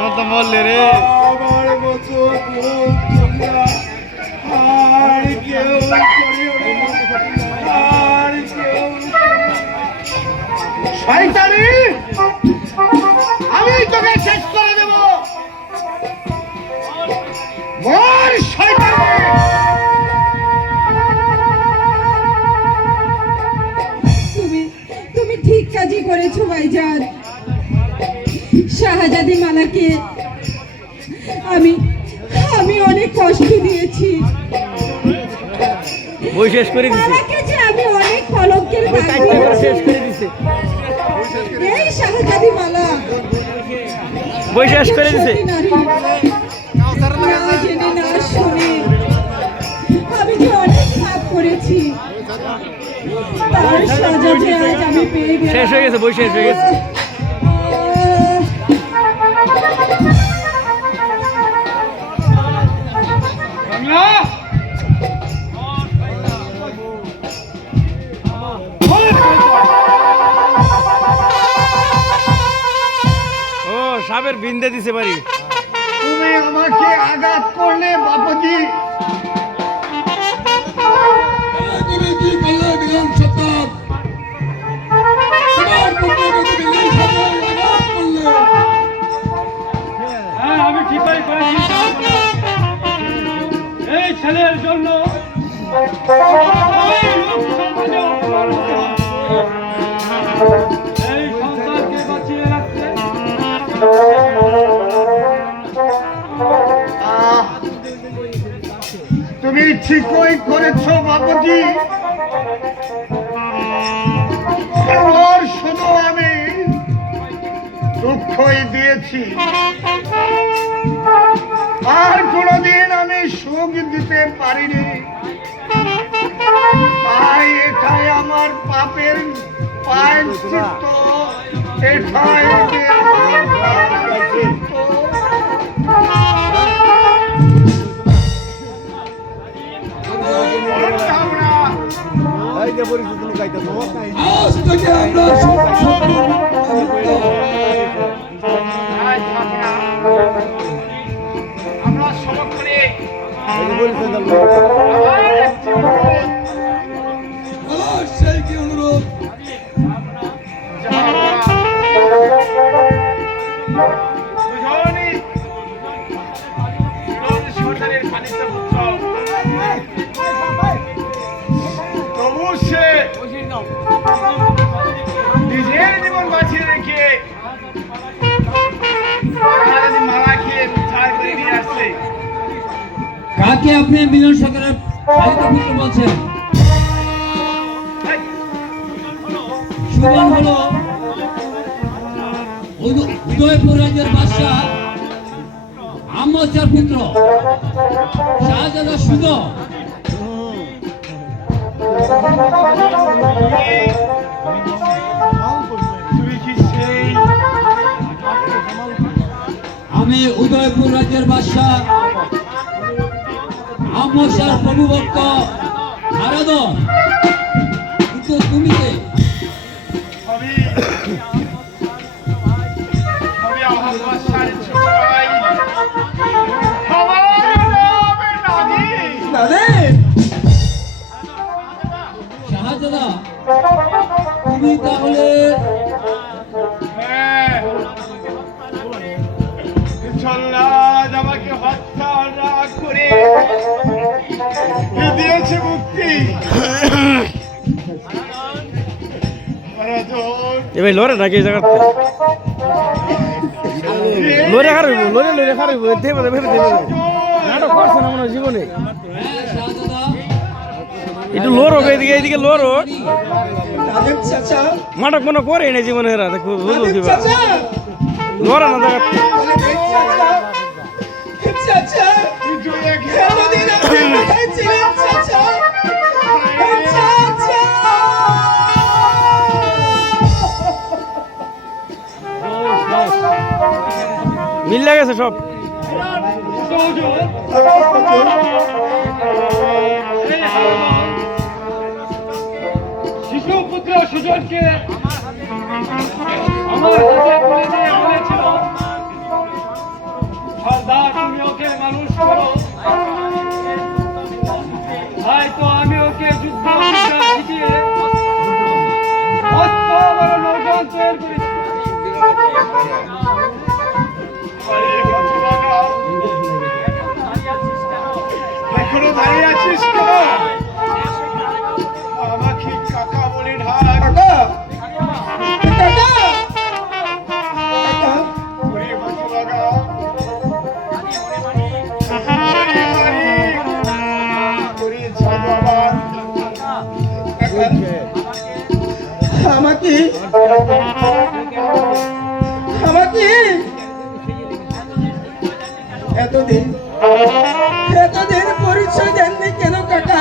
মরলে রে। আমার মতো আর কেউ আর কেউ শয়তানি! আমি তোকে শেষ করে দেব। মর শয়তানি! তুমি তুমি ঠিক কাজই করেছ ভাইজান। শাহজাদি মালাকে আমি আমি অনেক কষ্ট দিয়েছি। বই শেষ করে মালাকে যে আমি অনেক কলঙ্কের করে শেষ দিয়েছি করে দিছে। এই শাহজাদি মালা বই শেষ করে জেনে না শুনে আমি যে অনেক পাপ করেছি তার সাজা যে আজ আমি পেয়ে গেলাম। শেষ হয়ে গেছে বই শেষ হয়ে গেছে। সাপের বিন্দে দিছে পারি তুমি আমাকে আঘাত করলে বাপুজি। ঠিকই করেছ বাবুজি ওর শুধু আমি দুঃখই দিয়েছি। আর কোনোদিন আমি সুখ দিতে পারিনি। এটাই আমার পাপের পায়চিত্ত এটাই আজ থেকে আমরা আমরা আমরা কাকে আপনি মিলন সরকারের পালিত বলছেন? সুমন হলো উদয়পুর রাজ্যের বাদশাহ আম্মচার পুত্র, শাহজাদা সুদ। আমি উদয়পুর রাজ্যের বাদশাহ আম্মচার প্রভুভক্ত হারাদন কিন্তু তুমি কে আমি আমি দিয়েছে মুক্তি। এবার লড়ে নাকি লড়ে খারাপ লড়ে লড়ে খারাপ নাটক করছে না মনে জীবনে? একটু লোর হোক এইদিকে এইদিকে লোর মাটক মনে করে না জীবনে হেরা দেখো না জায়গাতে। মিলে গেছে সব। শিশু পুত্র সুজনকে আমাকে আমাকে এতদিন এতদিন পরিচয় দেননি কেন কাকা?